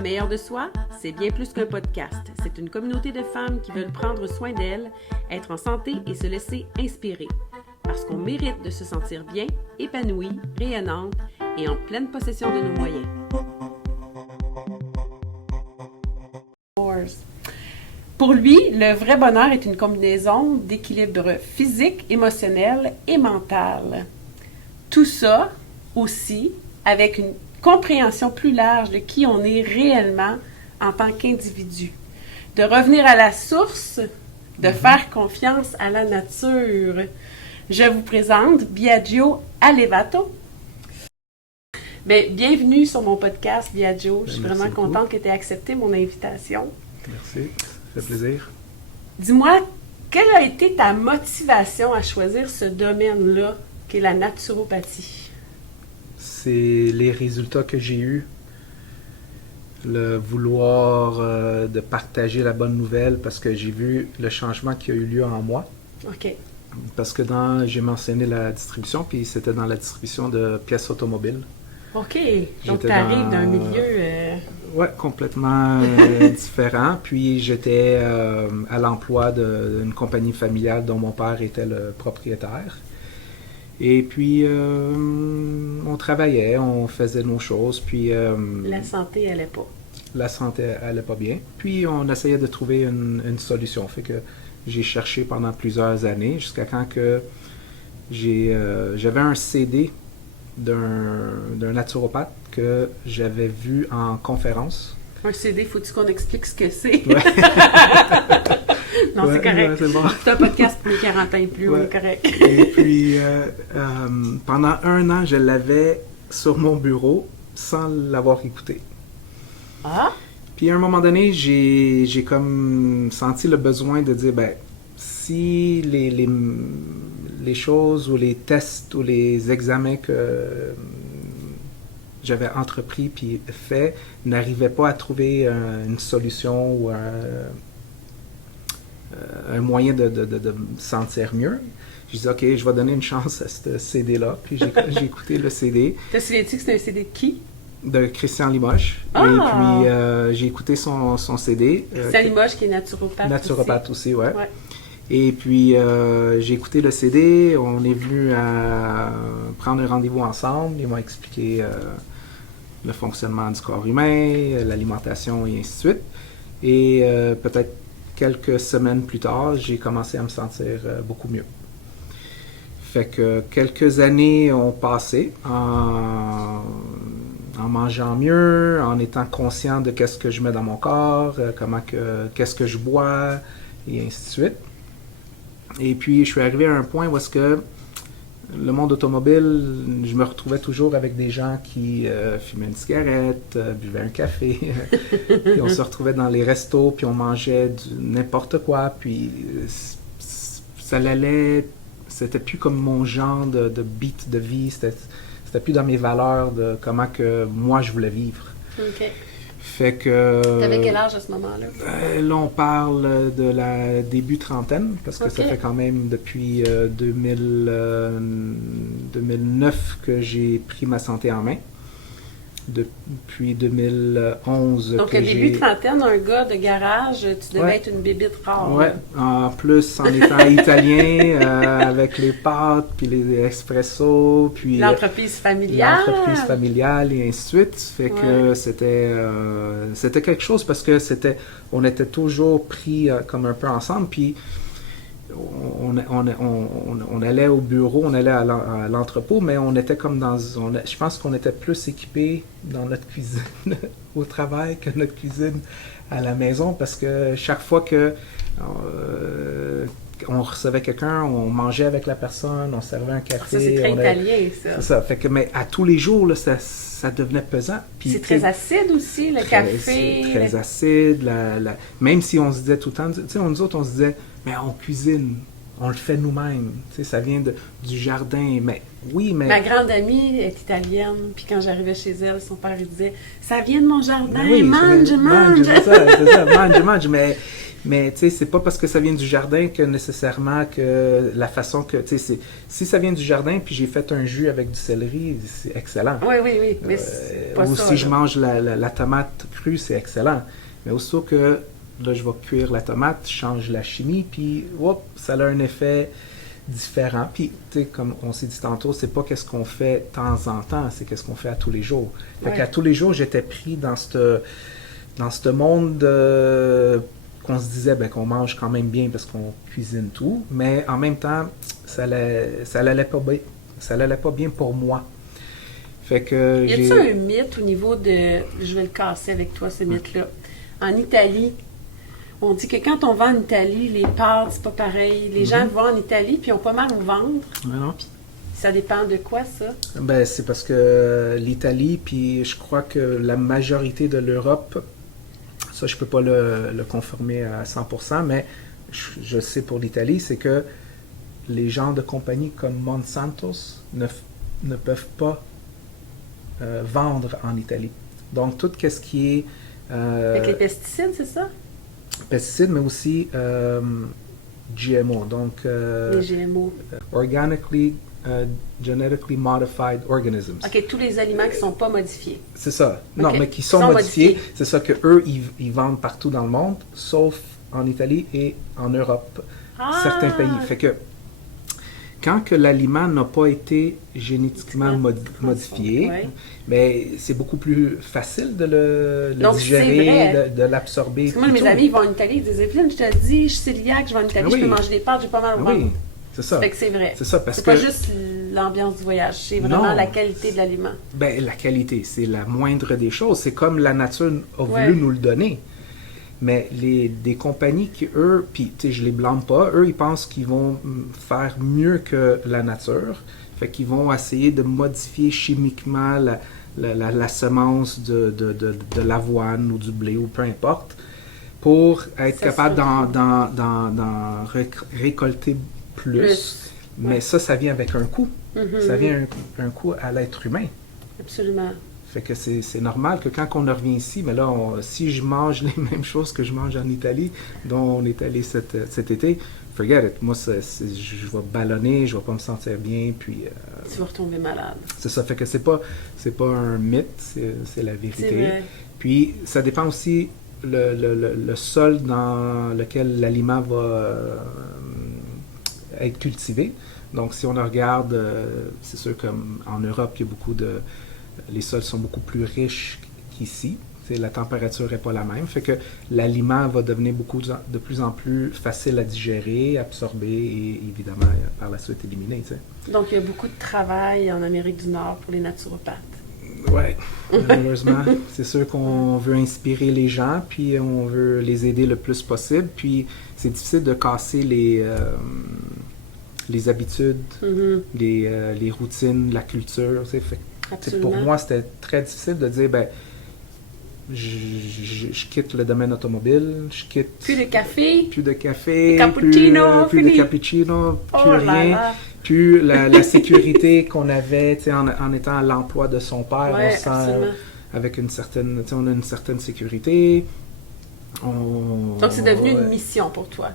Le meilleur de soi, c'est bien plus qu'un podcast. C'est une communauté de femmes qui veulent prendre soin d'elles, être en santé et se laisser inspirer. Parce qu'on mérite de se sentir bien, épanouie, rayonnante et en pleine possession de nos moyens. Pour lui, le vrai bonheur est une combinaison d'équilibre physique, émotionnel et mental. Tout ça aussi avec une compréhension plus large de qui on est réellement en tant qu'individu. De revenir à la source, de faire confiance à la nature. Je vous présente Biagio Allevato. Bienvenue sur mon podcast, Biagio. Je suis vraiment contente que tu aies accepté mon invitation. Merci, ça fait plaisir. Dis-moi, quelle a été ta motivation à choisir ce domaine-là, qui est la naturopathie? C'est les résultats que j'ai eus, le vouloir de partager la bonne nouvelle parce que j'ai vu le changement qui a eu lieu en moi. OK. Parce que j'ai mentionné la distribution, puis c'était dans la distribution de pièces automobiles. OK. Donc, tu arrives d'un milieu... Oui, complètement différent. Puis, j'étais à l'emploi d'une compagnie familiale dont mon père était le propriétaire. Et puis, on travaillait, on faisait nos choses, puis... la santé allait pas. La santé allait pas bien. Puis, on essayait de trouver une solution. Fait que j'ai cherché pendant plusieurs années, jusqu'à quand que j'avais un CD d'un naturopathe que j'avais vu en conférence. Un CD, faut-tu qu'on explique ce que c'est? Ouais. Non, c'est correct. Ouais, c'est bon. C'est un podcast pour les 40 ans et plus, ouais. Oui, correct. Et puis, pendant 1 an, je l'avais sur mon bureau sans l'avoir écouté. Ah! Puis, à un moment donné, j'ai comme senti le besoin de dire, si les choses ou les tests ou les examens que j'avais entrepris puis fait n'arrivaient pas à trouver une solution ou un moyen de me sentir mieux, je disais, OK, je vais donner une chance à ce CD-là. Puis j'ai écouté le CD. Te souviens-tu que c'était un CD de qui? De Christian Limoges. Ah! Et puis, j'ai écouté son CD. Christian Limoges, qui est naturopathe. Naturopathe aussi, ouais. Ouais. Et puis, j'ai écouté le CD. On est venu à prendre un rendez-vous ensemble. Ils m'ont expliqué le fonctionnement du corps humain, l'alimentation et ainsi de suite. Et peut-être quelques semaines plus tard, j'ai commencé à me sentir beaucoup mieux. Fait que quelques années ont passé en mangeant mieux, en étant conscient de qu'est-ce que je mets dans mon corps, qu'est-ce que je bois, et ainsi de suite. Et puis, je suis arrivé à un point où est-ce que le monde automobile, je me retrouvais toujours avec des gens qui fumaient une cigarette, buvaient un café, puis on se retrouvait dans les restos, puis on mangeait n'importe quoi, puis ça l'allait, c'était plus comme mon genre de beat de vie, c'était plus dans mes valeurs de comment que moi je voulais vivre. OK. Fait que... T'avais quel âge à ce moment-là? Là, on parle de la début trentaine, parce que ça fait quand même depuis 2009 que j'ai pris ma santé en main. Depuis 2011 Donc, que début trentaine, un gars de garage, tu devais être une bébite rare. Ouais, en plus, en étant italien, avec les pâtes, puis les espressos, puis... L'entreprise familiale. L'entreprise familiale, et ainsi de suite. Fait que c'était quelque chose, parce que on était toujours pris comme un peu ensemble, puis on allait au bureau, on allait à l'entrepôt, mais on était comme je pense qu'on était plus équipés dans notre cuisine au travail que notre cuisine à la maison, parce que chaque fois que on recevait quelqu'un, on mangeait avec la personne, on servait un café. Ça, c'est très italien, ça. C'est ça. Fait que, mais à tous les jours, là, ça devenait pesant. Puis, c'est très acide aussi, le café. C'est très acide. Même si on se disait tout le temps, nous autres, on se disait, mais on cuisine, on le fait nous-mêmes. Ça vient du jardin. Mais oui, mais... Ma grande amie est italienne, puis quand j'arrivais chez elle, son père, il disait, ça vient de mon jardin, oui, mange. C'est ça, mange. Mais tu sais, c'est pas parce que ça vient du jardin que nécessairement que la façon que, tu sais, si ça vient du jardin puis j'ai fait un jus avec du céleri, c'est excellent. Oui, mais c'est pas ou ça. si je mange la tomate cru, c'est excellent. Mais aussitôt que là, je vais cuire la tomate, je change la chimie, puis ça a un effet différent. Puis, tu sais, comme on s'est dit tantôt, c'est pas qu'est-ce qu'on fait de temps en temps, c'est qu'est-ce qu'on fait à tous les jours. Fait qu'à tous les jours, j'étais pris dans ce monde qu'on se disait qu'on mange quand même bien parce qu'on cuisine tout, mais en même temps, ça l'allait pas bien pour moi. Fait que y a-t-il un mythe au niveau de... Je vais le casser avec toi, ce mythe-là. En Italie, on dit que quand on va en Italie, les pâtes, c'est pas pareil. Les gens vont en Italie puis ils ont pas mal au ventre. Non. Ça dépend de quoi, ça? C'est parce que l'Italie, puis je crois que la majorité de l'Europe, ça je peux pas le confirmer à 100%, mais je sais pour l'Italie, c'est que les gens de compagnies comme Monsanto's ne peuvent pas vendre en Italie. Donc tout ce qui est... Avec les pesticides, c'est ça? Pesticides, mais aussi GMO, donc les GMO. Genetically Modified Organisms. OK, tous les aliments qui ne sont pas modifiés. C'est ça. Non, mais qui sont modifiés. C'est ça qu'eux, ils vendent partout dans le monde, sauf en Italie et en Europe. Certains pays. Fait que quand que l'aliment n'a pas été génétiquement modifié, mais c'est beaucoup plus facile de le digérer, de l'absorber. Parce que moi, mes amis, ils vont en Italie, ils disent « Evelyne, je te dis, je suis cœliaque, je vais en Italie, je peux manger des pâtes, j'ai pas mal au ventre. » Oui, c'est ça. Fait que c'est vrai. C'est ça, parce c'est pas juste l'ambiance du voyage, c'est vraiment la qualité de l'aliment. La qualité, c'est la moindre des choses. C'est comme la nature a voulu nous le donner. Mais des compagnies qui, eux, puis je les blâme pas, eux, ils pensent qu'ils vont faire mieux que la nature. Fait qu'ils vont essayer de modifier chimiquement la semence de l'avoine ou du blé ou peu importe pour être capable d'en récolter plus. Mais ça vient avec un coût. Ça vient un coût à l'être humain. Absolument. Fait que c'est normal que quand on revient ici, mais là, si je mange les mêmes choses que je mange en Italie, dont on est allé cet été, forget it. Moi, je vais ballonner, je vais pas me sentir bien, puis... tu vas retomber malade. C'est ça. Fait que c'est pas un mythe, c'est la vérité. C'est vrai. Puis, ça dépend aussi le sol dans lequel l'aliment va être cultivé. Donc, si on regarde, c'est sûr qu'en Europe, il y a beaucoup de... Les sols sont beaucoup plus riches qu'ici. La température n'est pas la même. Fait que l'aliment va devenir de plus en plus facile à digérer, absorber et évidemment par la suite éliminer. Donc il y a beaucoup de travail en Amérique du Nord pour les naturopathes. Oui, malheureusement. C'est sûr qu'on veut inspirer les gens, puis on veut les aider le plus possible. Puis c'est difficile de casser les habitudes, les routines, la culture. Pour moi, c'était très difficile de dire, je quitte le domaine automobile, je quitte... Plus de café, plus de cappuccino, plus de cappuccino, plus rien. Plus la sécurité qu'on avait en étant à l'emploi de son père, on se sent avec on a une certaine sécurité. Donc c'est devenu une mission pour toi.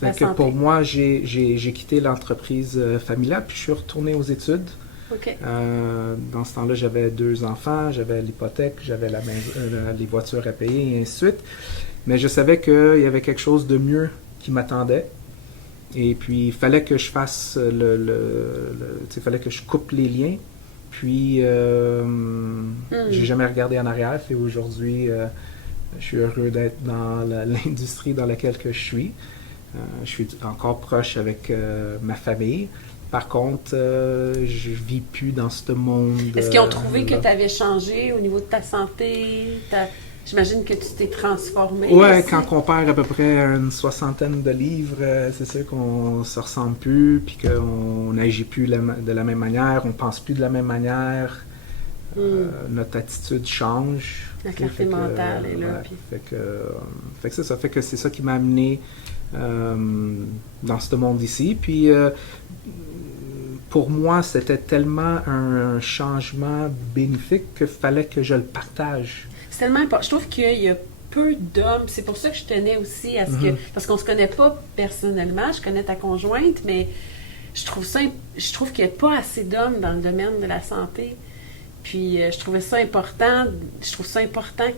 Fait que pour moi, j'ai quitté l'entreprise familiale, puis je suis retourné aux études. Okay. Dans ce temps-là, j'avais 2 enfants, j'avais l'hypothèque, j'avais les voitures à payer, et ainsi de suite. Mais je savais qu'il y avait quelque chose de mieux qui m'attendait. Et puis, il fallait que je fasse il fallait que je coupe les liens. Puis, j'ai jamais regardé en arrière. Et aujourd'hui, je suis heureux d'être dans l'industrie dans laquelle je suis. Je suis encore proche avec ma famille. Par contre, je vis plus dans ce monde. Est-ce qu'ils ont trouvé que tu avais changé au niveau de ta santé? J'imagine que tu t'es transformé. Oui, quand on perd à peu près une 60aine de livres, c'est sûr qu'on se ressemble plus, puis qu'on n'agit plus de la même manière, on pense plus de la même manière. Notre attitude change. La clarté mentale est là. Fait que c'est ça. Fait que c'est ça qui m'a amené dans ce monde ici. Puis pour moi, c'était tellement un changement bénéfique qu'il fallait que je le partage. C'est tellement important. Je trouve qu'il y a peu d'hommes. C'est pour ça que je tenais aussi à ce que... Parce qu'on se connaît pas personnellement. Je connais ta conjointe, mais je trouve qu'il n'y a pas assez d'hommes dans le domaine de la santé. Puis je trouve ça important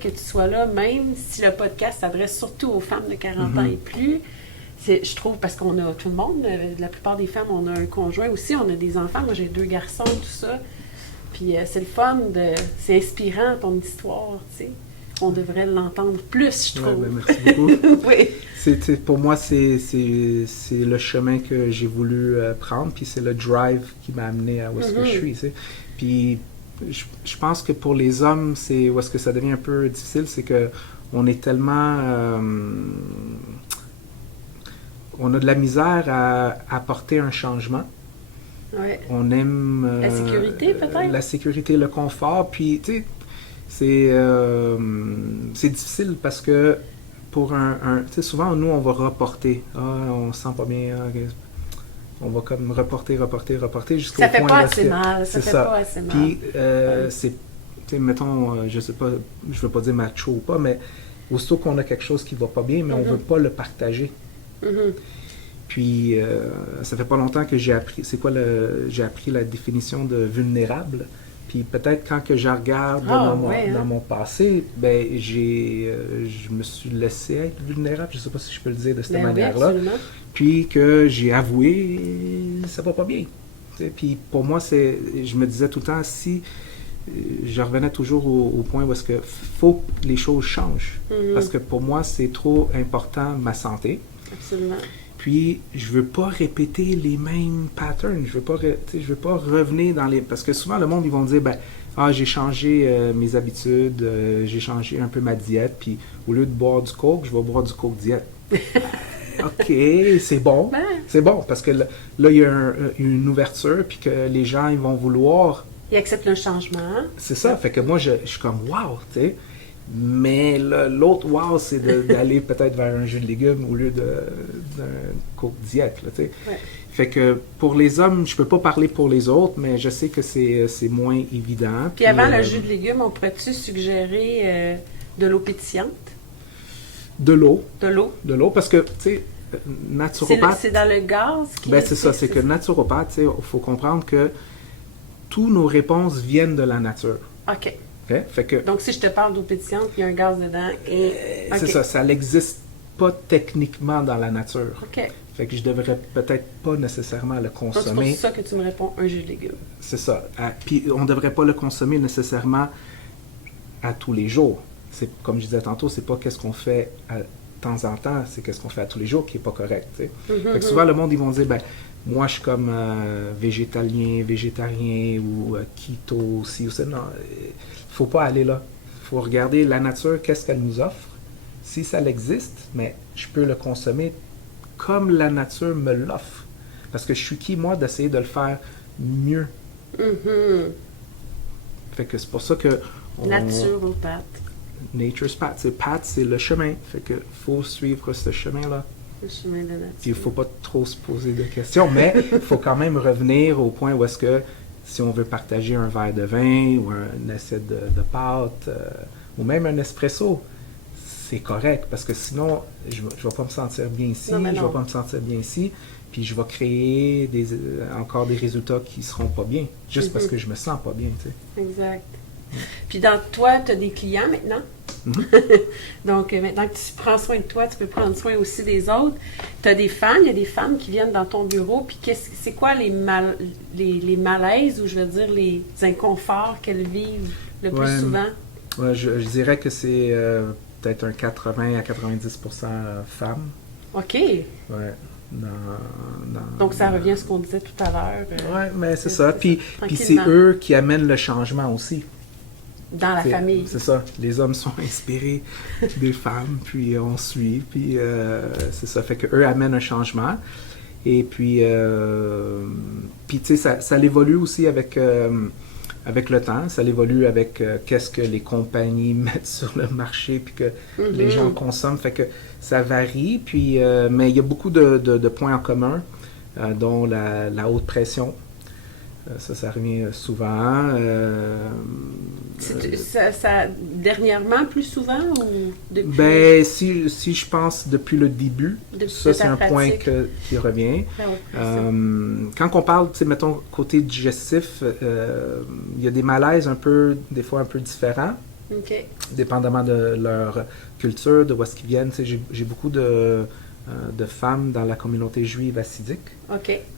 que tu sois là, même si le podcast s'adresse surtout aux femmes de 40 ans et plus. Je trouve, parce qu'on a tout le monde, la plupart des femmes, on a un conjoint aussi, on a des enfants. Moi, j'ai 2 garçons, tout ça. Puis c'est le fun, c'est inspirant ton histoire, tu sais. On devrait l'entendre plus, je trouve. Ouais, ben, merci beaucoup. Oui. Pour moi, c'est le chemin que j'ai voulu prendre, puis c'est le drive qui m'a amené à où est-ce que je suis, tu sais. Puis je pense que pour les hommes, c'est où est-ce que ça devient un peu difficile, c'est que on est tellement... on a de la misère à apporter un changement. Ouais. On aime... la sécurité, peut-être? La sécurité, le confort, puis, tu sais, c'est difficile parce que pour tu sais, souvent, nous, on va reporter. Ah, on se sent pas bien. Ah, on va comme reporter jusqu'au point... Ça fait pas assez mal. Ça fait pas assez mal. Puis, c'est... Tu sais, mettons, je sais pas, je veux pas dire macho ou pas, mais aussitôt qu'on a quelque chose qui va pas bien, mais on veut pas le partager. Puis, ça fait pas longtemps que j'ai appris... J'ai appris la définition de vulnérable. Puis peut-être quand que je regarde dans mon passé, ben je me suis laissé être vulnérable, je sais pas si je peux le dire de cette manière-là. Oui, puis que j'ai avoué, ça va pas bien. T'sais, puis pour moi, je me disais tout le temps, si je revenais toujours au point où est-ce que faut que les choses changent. Parce que pour moi, c'est trop important, ma santé. Absolument. Puis, je veux pas répéter les mêmes patterns. Je veux pas revenir dans les... Parce que souvent, le monde, ils vont dire, j'ai changé mes habitudes, j'ai changé un peu ma diète, puis au lieu de boire du coke, je vais boire du coke diète. OK, c'est bon. C'est bon, parce que là, il y a une ouverture, puis que les gens, ils vont vouloir... Ils acceptent le changement. C'est ça. Fait que moi, je suis comme, wow, tu sais. Mais l'autre wow, c'est d'aller peut-être vers un jus de légumes au lieu d'un coke diète, là, tu sais. Ouais. Fait que pour les hommes, je peux pas parler pour les autres, mais je sais que c'est moins évident. Puis avant le jus de légumes, on pourrait-tu suggérer de l'eau pétillante? De l'eau. De l'eau. De l'eau, parce que, tu sais, naturopathe... C'est dans le gaz qui... c'est ça, c'est que naturopathe, tu sais, il faut comprendre que toutes nos réponses viennent de la nature. OK. Okay? Fait que, donc, si je te parle d'eau pétillante, il y a un gaz dedans et... C'est ça n'existe pas techniquement dans la nature. OK. Fait que je devrais peut-être pas nécessairement le consommer. Donc, c'est pour ça que tu me réponds un jus de légumes. C'est ça. Puis on devrait pas le consommer nécessairement à tous les jours. C'est comme je disais tantôt, c'est pas qu'est-ce qu'on fait de temps en temps, c'est qu'est-ce qu'on fait à tous les jours qui est pas correct. Fait que souvent, le monde, ils vont dire, moi, je suis comme végétarien ou keto aussi. Non, faut pas aller là. Faut regarder la nature, qu'est-ce qu'elle nous offre. Si ça existe, mais je peux le consommer comme la nature me l'offre. Parce que je suis qui, moi, d'essayer de le faire mieux. Fait que c'est pour ça que... Nature ou path. Nature's path. Path, c'est le chemin. Fait que faut suivre ce chemin-là. Le chemin de la nature. Puis il faut pas trop se poser de questions, mais il faut quand même revenir au point où est-ce que si on veut partager un verre de vin ou un assiette de pâte ou même un espresso, c'est correct parce que sinon, je vais pas me sentir bien ici, je vais pas me sentir bien ici, puis je vais créer encore des résultats qui seront pas bien, juste parce que je me sens pas bien, tu sais. Exact. Puis dans toi, tu as des clients maintenant. Donc, maintenant que tu prends soin de toi, tu peux prendre soin aussi des autres. Tu as des femmes, il y a des femmes qui viennent dans ton bureau. Puis c'est quoi les malaises ou je veux dire les inconforts qu'elles vivent le plus souvent? Ouais, je dirais que c'est peut-être un 80 à 90% femmes. OK. Ouais. Donc, ça revient à ce qu'on disait tout à l'heure. Oui, mais c'est ça. Puis c'est eux qui amènent le changement aussi. Dans la famille. C'est ça. Les hommes sont inspirés des femmes, puis on suit, puis c'est ça. Fait qu'eux amènent un changement. Et puis tu sais, ça évolue aussi avec le temps. Ça évolue avec qu'est-ce que les compagnies mettent sur le marché, puis que les gens consomment. Fait que ça varie, puis mais il y a beaucoup de points en commun, dont la haute pression. Ça revient souvent. Dernièrement, plus souvent ou depuis? Ben, si je pense depuis le début, ça c'est un point qui revient. Quand on parle, mettons, côté digestif, il y a des malaises des fois un peu différents, dépendamment de leur culture, de où est-ce qu'ils viennent. J'ai beaucoup de femmes dans la communauté juive hassidique.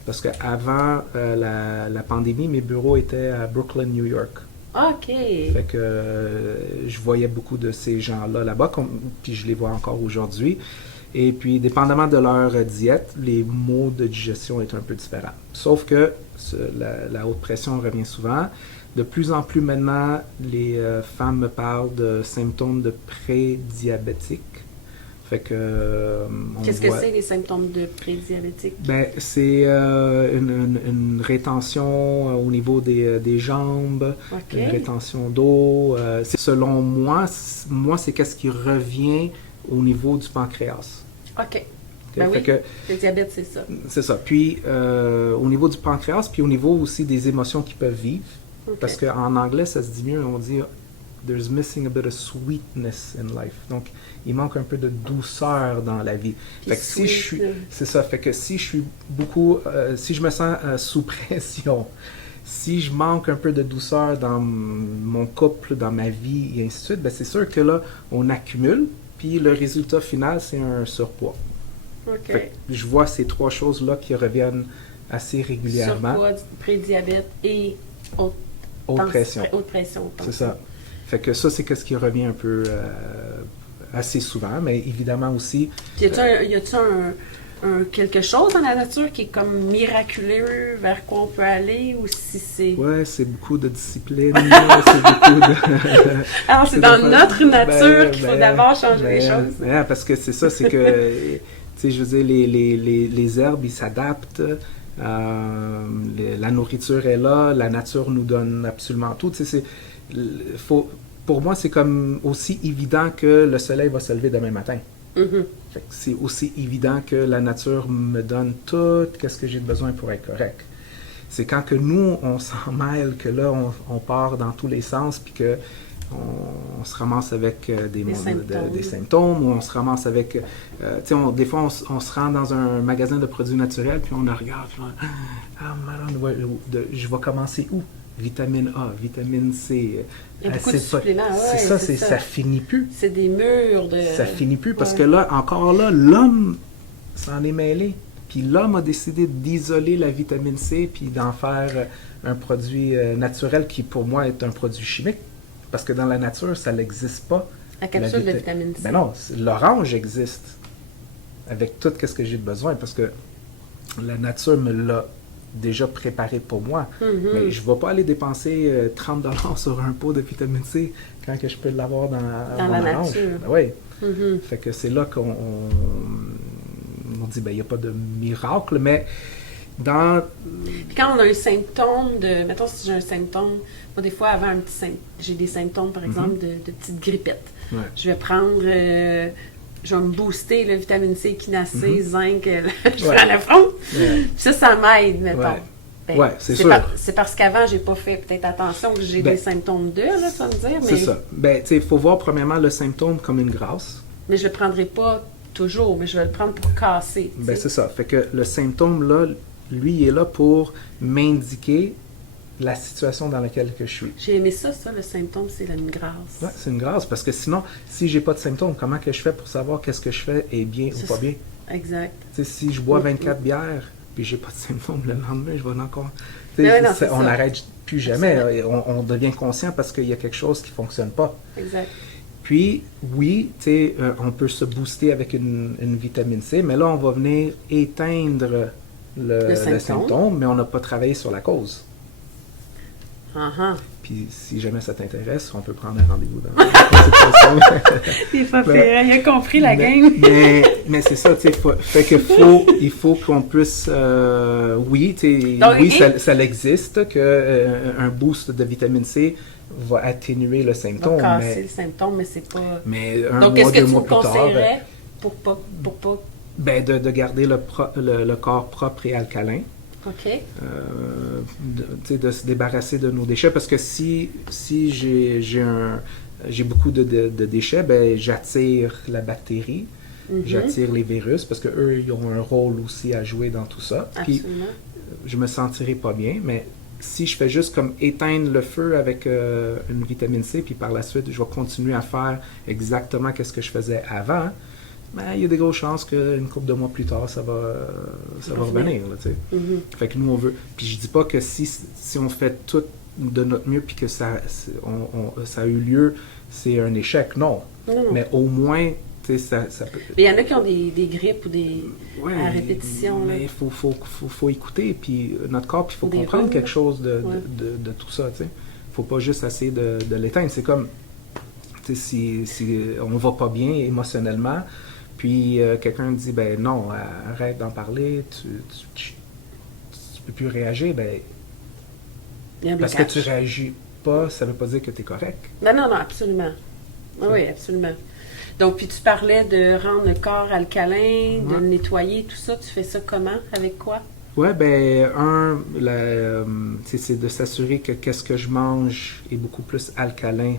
Parce qu'avant la pandémie, mes bureaux étaient à Brooklyn, New York. Fait que je voyais beaucoup de ces gens-là là-bas, puis je les vois encore aujourd'hui. Et puis, dépendamment de leur diète, les maux de digestion est un peu différents. Sauf que la haute pression revient souvent. De plus en plus maintenant, les femmes me parlent de symptômes de prédiabétique. Fait que, qu'est-ce que c'est les symptômes de prédiabétique? Ben, c'est une rétention au niveau des jambes, une rétention d'eau. Selon moi, c'est qu'est-ce qui revient au niveau du pancréas. Ben oui, le diabète, c'est ça. C'est ça. Puis, au niveau du pancréas, puis au niveau aussi des émotions qu'ils peuvent vivre. Parce qu'en anglais, ça se dit mieux, on dit « there's missing a bit of sweetness in life ». Donc, il manque un peu de douceur dans la vie. Fait que c'est ça. Fait que si je suis beaucoup, si je me sens sous pression, si je manque un peu de douceur dans mon couple, dans ma vie, et ainsi de suite, ben c'est sûr que là, on accumule, puis le résultat final, c'est un surpoids. Fait que je vois ces trois choses-là qui reviennent assez régulièrement. Surpoids, prédiabète et haute pression. C'est ça. Fait que ça, c'est ce qui revient un peu assez souvent, mais évidemment aussi... Y a-t-il quelque chose dans la nature qui est comme miraculeux vers quoi on peut aller, ou si c'est... Ouais, c'est beaucoup de discipline, c'est beaucoup de... Alors, c'est dans notre nature qu'il faut d'abord changer les choses. Parce que c'est ça, c'est que, tu sais, je veux dire, les herbes, ils s'adaptent, la nourriture est là, la nature nous donne absolument tout, tu sais, pour moi, c'est comme aussi évident que le soleil va se lever demain matin. Fait que c'est aussi évident que la nature me donne tout ce que j'ai besoin pour être correct. C'est quand que nous, on s'en mêle, que là, on part dans tous les sens, puis que on se ramasse avec des symptômes, ou on se ramasse avec... tu sais, des fois, on se rend dans un magasin de produits naturels, puis on regarde, je vais commencer où? Vitamine A, vitamine C. Il y a beaucoup de suppléments. Ça finit plus. C'est des murs de... Ça finit plus parce que là, encore là, l'homme s'en est mêlé. Puis l'homme a décidé d'isoler la vitamine C puis d'en faire un produit naturel qui, pour moi, est un produit chimique. Parce que dans la nature, ça n'existe pas. La capsule de vitamine C. Ben non, l'orange existe avec tout ce que j'ai besoin parce que la nature me l'a déjà préparé pour moi. Mais je ne vais pas aller dépenser 30$ sur un pot de vitamine C quand que je peux l'avoir dans mon la orange. nature. Ben oui. Fait que c'est là qu'on dit, ben il n'y a pas de miracle, mais dans... Puis quand on a un symptôme de... Mettons, si j'ai un symptôme... Moi, des fois, avant j'ai des symptômes, par exemple, de petites grippettes. Je vais prendre... je vais me booster le vitamine C, quinacée, zinc, je prends le front. Puis ça m'aide, mettons. C'est sûr. C'est parce qu'avant, j'ai pas fait peut-être attention que j'ai des symptômes là, tu vas me dire. C'est ça. Ben, tu sais, il faut voir premièrement le symptôme comme une grâce. Mais je le prendrai pas toujours, mais je vais le prendre pour casser. Ben, c'est ça. Fait que le symptôme, là, lui, il est là pour m'indiquer la situation dans laquelle que je suis. J'ai aimé ça, le symptôme, c'est une grâce. Oui, c'est une grâce, parce que sinon, si j'ai pas de symptômes, comment que je fais pour savoir qu'est-ce que je fais est bien ou pas bien? Exact. Tu sais, si je bois 24 bières, puis j'ai pas de symptômes, le lendemain, je vais encore... on n'arrête plus jamais. On devient conscient parce qu'il y a quelque chose qui fonctionne pas. Exact. Puis, oui, tu sais, on peut se booster avec une vitamine C, mais là, on va venir éteindre le symptôme, mais on n'a pas travaillé sur la cause. Puis, si jamais ça t'intéresse, on peut prendre un rendez-vous dans la consultation. Il a compris la game. mais c'est ça, tu sais, il faut qu'on puisse... oui, ça existe, qu'un boost de vitamine C va atténuer le symptôme. Va casser le symptôme, mais c'est pas... Mais donc, qu'est-ce que tu me conseillerais pour pas... Ben, de garder le corps propre et alcalin. OK. De se débarrasser de nos déchets. Parce que si j'ai beaucoup de déchets, ben, j'attire la bactérie, j'attire les virus, parce qu'eux, ils ont un rôle aussi à jouer dans tout ça. Puis, Absolument. je me sentirai pas bien, mais si je fais juste comme éteindre le feu avec une vitamine C, puis par la suite, je vais continuer à faire exactement ce que je faisais avant, ben, il y a des grosses chances qu'une couple de mois plus tard, ça va revenir. Là, tu sais. Fait que nous, on veut. Puis je dis pas que si on fait tout de notre mieux, puis que ça a eu lieu, c'est un échec. Non. Mais au moins, tu sais, ça peut. Mais il y en a qui ont des grippes ou des Ouais, à répétition. Mais il faut écouter puis notre corps, puis il faut comprendre quelque chose de tout ça. Tu sais. Faut pas juste essayer de l'éteindre. C'est comme, tu sais, si on va pas bien émotionnellement, puis quelqu'un dit, ben non, arrête d'en parler, tu peux plus réagir, ben parce que tu réagis pas, ça veut pas dire que tu es correct. Non, absolument. Oui, absolument. Donc, puis tu parlais de rendre le corps alcalin, de le nettoyer, tout ça. Tu fais ça comment? Avec quoi? Ouais, ben, c'est de s'assurer que qu'est-ce que je mange est beaucoup plus alcalin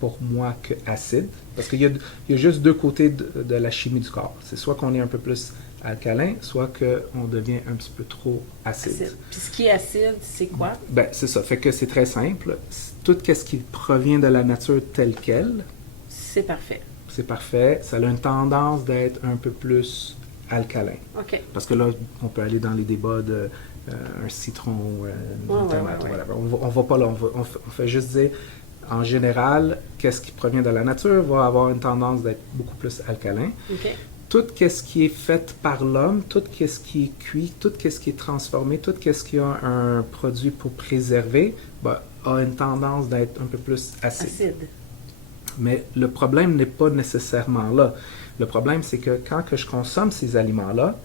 pour moi que acide. Parce qu'il y a juste deux côtés de la chimie du corps. C'est soit qu'on est un peu plus alcalin, soit qu'on devient un petit peu trop acide. Puis ce qui est acide, c'est quoi? Ben, c'est ça. Fait que c'est très simple. Tout ce qui provient de la nature telle qu'elle, c'est parfait. C'est parfait. Ça a une tendance d'être un peu plus alcalin. OK. Parce que là, on peut aller dans les débats de un citron, une tomate, whatever. On va pas là. On fait juste dire, en général, qu'est-ce qui provient de la nature va avoir une tendance d'être beaucoup plus alcalin. OK. Tout ce qui est fait par l'homme, tout ce qui est cuit, tout ce qui est transformé, tout ce qui a un produit pour préserver, ben, a une tendance d'être un peu plus acide. Mais le problème n'est pas nécessairement là. Le problème, c'est que quand que je consomme ces aliments-là,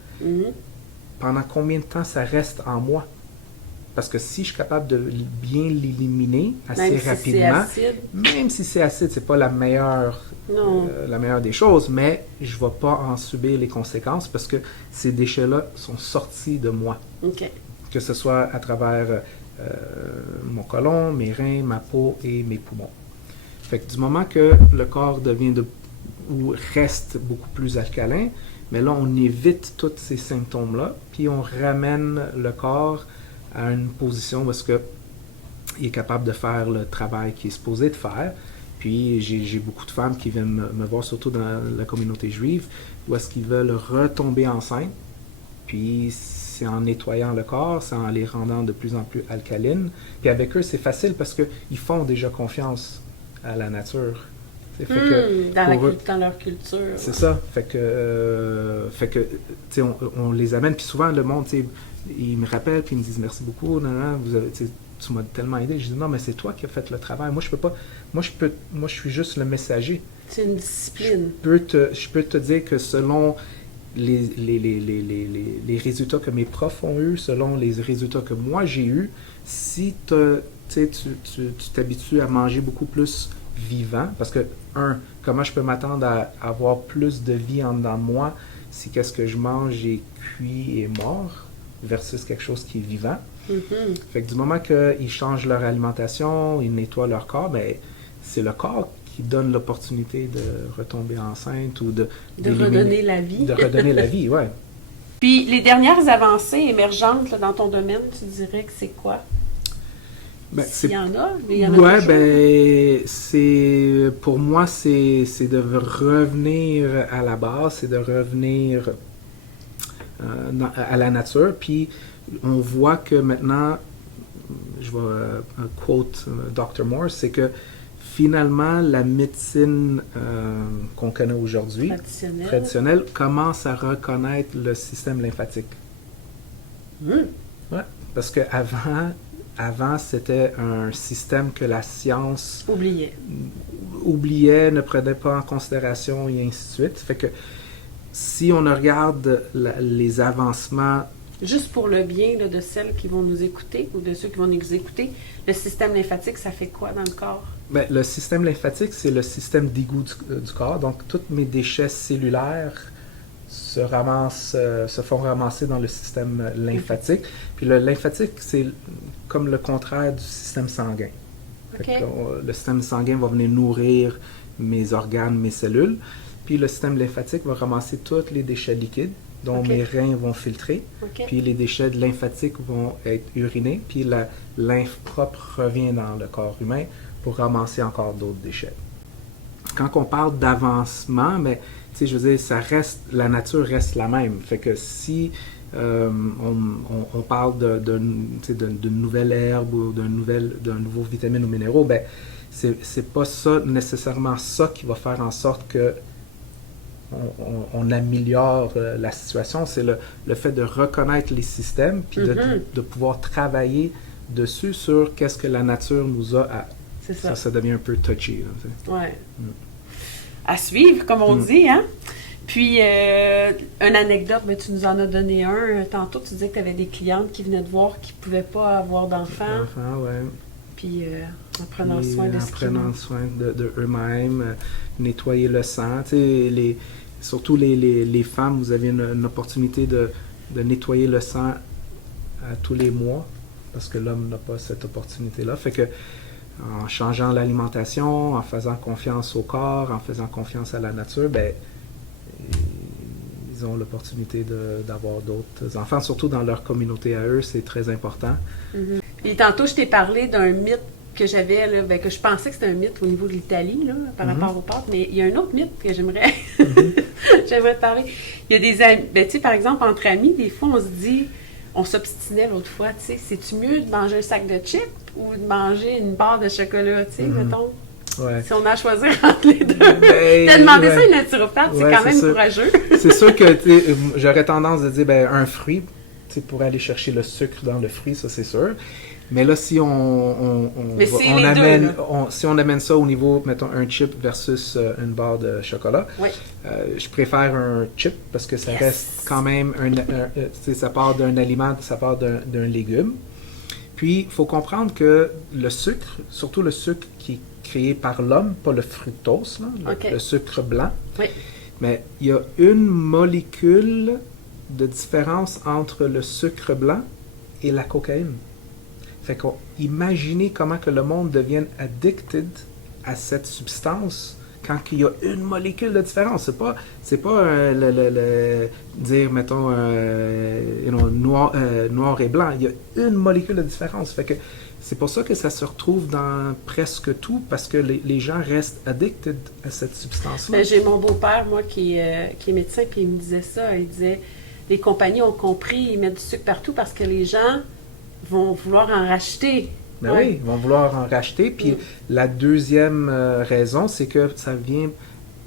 pendant combien de temps ça reste en moi? Parce que si je suis capable de bien l'éliminer assez rapidement, même si c'est acide, c'est pas la meilleure des choses, mais je ne vais pas en subir les conséquences parce que ces déchets-là sont sortis de moi. Okay. Que ce soit à travers mon côlon, mes reins, ma peau et mes poumons. Fait que du moment que le corps devient ou reste beaucoup plus alcalin, mais là, on évite tous ces symptômes-là, puis on ramène le corps à une position où est-ce que il est capable de faire le travail qu'il est supposé de faire. Puis j'ai beaucoup de femmes qui viennent me voir, surtout dans la communauté juive, où est-ce qu'ils veulent retomber enceintes. Puis c'est en nettoyant le corps, c'est en les rendant de plus en plus alcalines. Puis avec eux, c'est facile parce qu'ils font déjà confiance à la nature. Dans leur culture. C'est ça. Fait que on les amène. Puis souvent, le monde, ils me rappellent puis ils me disent merci beaucoup. Tu m'as tellement aidé. Je dis non, mais c'est toi qui as fait le travail. Moi, je peux pas. Moi, je suis juste le messager. C'est une discipline. Je peux te dire que selon les résultats que mes profs ont eus, selon les résultats que moi j'ai eus, si tu t'habitues à manger beaucoup plus vivant, parce que, comment je peux m'attendre à avoir plus de vie en dedans de moi si qu'est-ce que je mange est cuit et mort versus quelque chose qui est vivant. Fait que du moment qu'ils changent leur alimentation, ils nettoient leur corps, ben, c'est le corps qui donne l'opportunité de retomber enceinte ou de redonner la vie. De redonner la vie, ouais. Puis les dernières avancées émergentes là, dans ton domaine, tu dirais que c'est quoi? Ben, il y en a, mais il y en a ouais, ben, pour moi, c'est de revenir à la base, c'est de revenir à la nature. Puis, on voit que maintenant, je vais quote Dr. Morse, c'est que finalement, la médecine qu'on connaît aujourd'hui, traditionnelle, commence à reconnaître le système lymphatique. Ouais, parce qu'avant, c'était un système que la science oubliait, ne prenait pas en considération et ainsi de suite. Fait que si on regarde les avancements... Juste pour le bien là, de celles qui vont nous écouter ou de ceux qui vont nous écouter, le système lymphatique, ça fait quoi dans le corps? Ben, le système lymphatique, c'est le système d'égout du corps. Donc, tous mes déchets cellulaires se font ramasser dans le système lymphatique. Puis le lymphatique, c'est comme le contraire du système sanguin. Okay. Le système sanguin va venir nourrir mes organes, mes cellules. Puis le système lymphatique va ramasser tous les déchets liquides dont mes reins vont filtrer. Puis les déchets lymphatiques vont être urinés. Puis la lymphe propre revient dans le corps humain pour ramasser encore d'autres déchets. Quand on parle d'avancement, mais je veux dire, la nature reste la même. Fait que si on parle d'une nouvelle herbe ou d'un nouveau vitamine ou minéraux, ben c'est pas ça nécessairement ça qui va faire en sorte que on améliore la situation. C'est le fait de reconnaître les systèmes puis de pouvoir travailler dessus sur qu'est-ce que la nature nous a à... C'est ça. Ça devient un peu touchy. Ouais. À suivre, comme on dit, hein? Puis, une anecdote, ben, tu nous en as donné un. Tantôt, tu disais que tu avais des clientes qui venaient te voir qui ne pouvaient pas avoir d'enfants. Ouais. Puis, en prenant soin de ce qu'ils ont. En prenant soin de eux-mêmes, nettoyer le sang. Surtout les femmes, vous avez une opportunité de nettoyer le sang à tous les mois, parce que l'homme n'a pas cette opportunité-là. Fait que, en changeant l'alimentation, en faisant confiance au corps, en faisant confiance à la nature, ben ils ont l'opportunité d'avoir d'autres enfants, surtout dans leur communauté à eux, c'est très important. Et tantôt, je t'ai parlé d'un mythe que j'avais, là, ben, que je pensais que c'était un mythe au niveau de l'Italie, là, par rapport aux pâtes, mais il y a un autre mythe que j'aimerais j'aimerais te parler. Il y a des amis, ben, tu sais, par exemple, entre amis, des fois, on se dit, on s'obstinait l'autre fois, tu sais, c'est-tu mieux de manger un sac de chips ou de manger une barre de chocolat, tu sais, mettons? Ouais. Si on a à choisir entre les deux. T'as demandé ça à une naturopathe, c'est quand même courageux. C'est sûr que j'aurais tendance de dire un fruit, pour aller chercher le sucre dans le fruit, ça c'est sûr. Mais là, si on amène ça au niveau, mettons, un chip versus une barre de chocolat, je préfère un chip parce que ça reste quand même, ça part d'un aliment, ça part d'un légume. Puis, il faut comprendre que le sucre, surtout le sucre qui est créé par l'homme, pas le fructose, là, le sucre blanc, mais il y a une molécule de différence entre le sucre blanc et la cocaïne. Fait qu'imaginez comment que le monde devienne addicted à cette substance quand il y a une molécule de différence. C'est pas dire, mettons, noir et blanc. Il y a une molécule de différence. Fait que c'est pour ça que ça se retrouve dans presque tout, parce que les gens restent addicted à cette substance-là. Ben, j'ai mon beau-père, moi, qui est médecin, puis il me disait ça. Il disait, les compagnies ont compris, ils mettent du sucre partout parce que les gens vont vouloir en racheter. Ben oui, ils vont vouloir en racheter. Puis la deuxième raison, c'est que ça vient,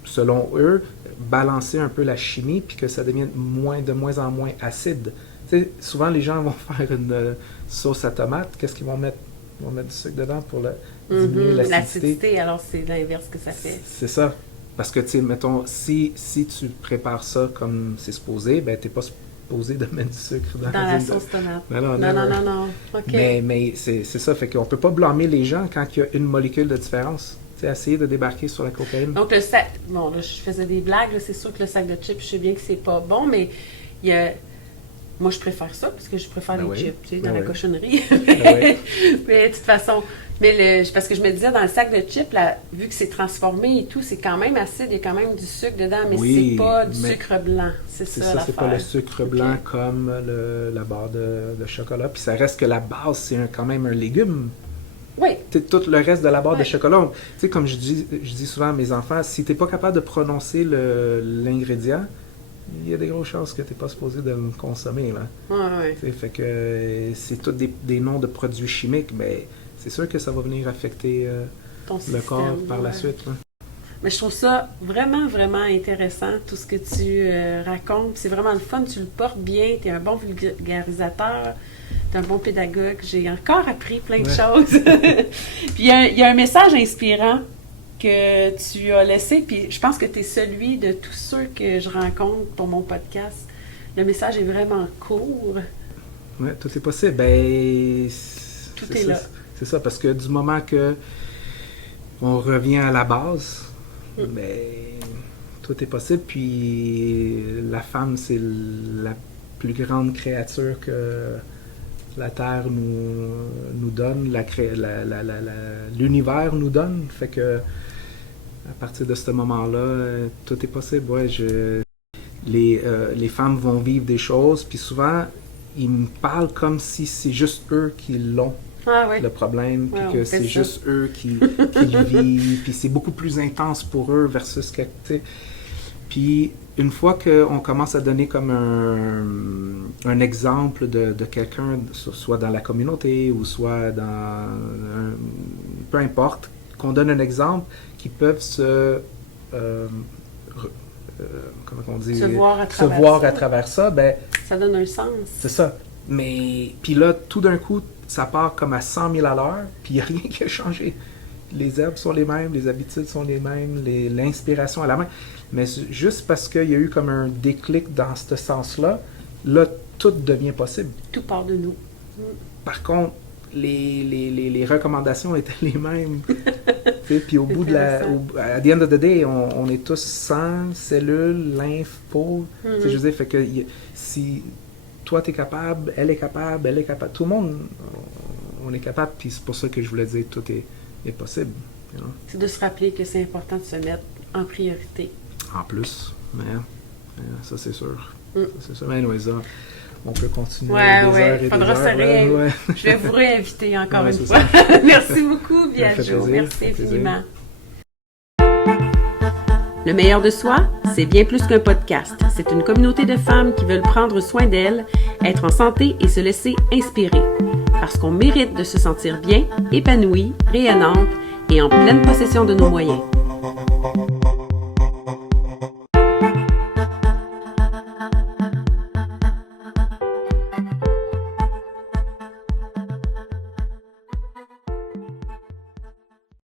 selon eux, balancer un peu la chimie, puis que ça devienne de moins en moins acide. Tu sais, souvent, les gens vont faire une sauce à tomate. Qu'est-ce qu'ils vont mettre? Ils vont mettre du sucre dedans pour diminuer l'acidité. L'acidité, alors c'est l'inverse que ça fait. C'est ça. Parce que, tu sais, mettons, si tu prépares ça comme c'est supposé, ben t'es pas supposé de mettre du sucre dans la sauce tomate. Non. OK. Mais c'est ça. Fait qu'on peut pas blâmer les gens quand il y a une molécule de différence. Tu sais, essayer de débarquer sur la cocaïne. Donc, le sac... Bon, là, je faisais des blagues. Là, c'est sûr que le sac de chips, je sais bien que c'est pas bon, mais il y a... Moi, je préfère ça, parce que je préfère les chips, tu sais, dans la cochonnerie. Mais de toute façon... Mais parce que je me disais, dans le sac de chips, là, vu que c'est transformé et tout, c'est quand même acide, il y a quand même du sucre dedans, mais c'est pas du sucre blanc. C'est ça l'affaire. C'est pas le sucre blanc comme la barre de chocolat. Puis ça reste que la base, c'est quand même un légume. Oui. Tout le reste de la barre de chocolat. Tu sais, comme je dis souvent à mes enfants, si t'es pas capable de prononcer l'ingrédient, il y a des grosses chances que tu n'es pas supposé de le consommer. Là. Fait que c'est tous des noms de produits chimiques, mais c'est sûr que ça va venir affecter le corps par la suite. Là. Mais je trouve ça vraiment, vraiment intéressant, tout ce que tu racontes. C'est vraiment le fun, tu le portes bien, tu es un bon vulgarisateur, tu es un bon pédagogue. J'ai encore appris plein de choses. Puis il y a un message inspirant que tu as laissé, puis je pense que tu es celui de tous ceux que je rencontre pour mon podcast. Le message est vraiment court. Oui, tout est possible. Ben, tout est là. C'est ça, parce que du moment que on revient à la base, ben, Tout est possible. Puis la femme, c'est la plus grande créature que la Terre nous donne, l'univers nous donne. Fait que à partir de ce moment-là, tout est possible. Ouais, les femmes vont vivre des choses, puis souvent, ils me parlent comme si c'est juste eux qui l'ont. Ah, ouais. Le problème, puis Ouais, que c'est juste eux qui le vivent, puis c'est beaucoup plus intense pour eux versus que, tu sais. Puis une fois qu'on commence à donner comme un exemple de quelqu'un, soit dans la communauté ou soit dans peu importe, qu'on donne un exemple, qui peuvent comment on dit, se voir à travers ça, ben ça donne un sens. c'est ça. Mais puis là, tout d'un coup, ça part comme à 100 000 à l'heure, puis il n'y a rien qui a changé. Les herbes sont les mêmes, les habitudes sont les mêmes, l'inspiration est la même. Mais juste parce qu'il y a eu comme un déclic dans ce sens-là, là, tout devient possible. Tout part de nous. Par contre, les recommandations étaient les mêmes. Puis au bout de à the end of the day, on est tous sang, cellules, lymphe, peau. Je veux dire, fait que si toi t'es capable, elle est capable, tout le monde, on est capable. Puis c'est pour ça que je voulais dire tout est possible. You know? C'est de se rappeler que c'est important de se mettre en priorité. En plus, mais ça c'est sûr. Ça, c'est sûr. Mais anyway, ça, on peut continuer des heures et faudra des heures. Ouais. Je vais vous réinviter encore une fois. Ça. Merci beaucoup, Biagio. Merci infiniment. Le meilleur de soi, c'est bien plus qu'un podcast. C'est une communauté de femmes qui veulent prendre soin d'elles, être en santé et se laisser inspirer. Parce qu'on mérite de se sentir bien, épanouie, rayonnante et en pleine possession de nos moyens.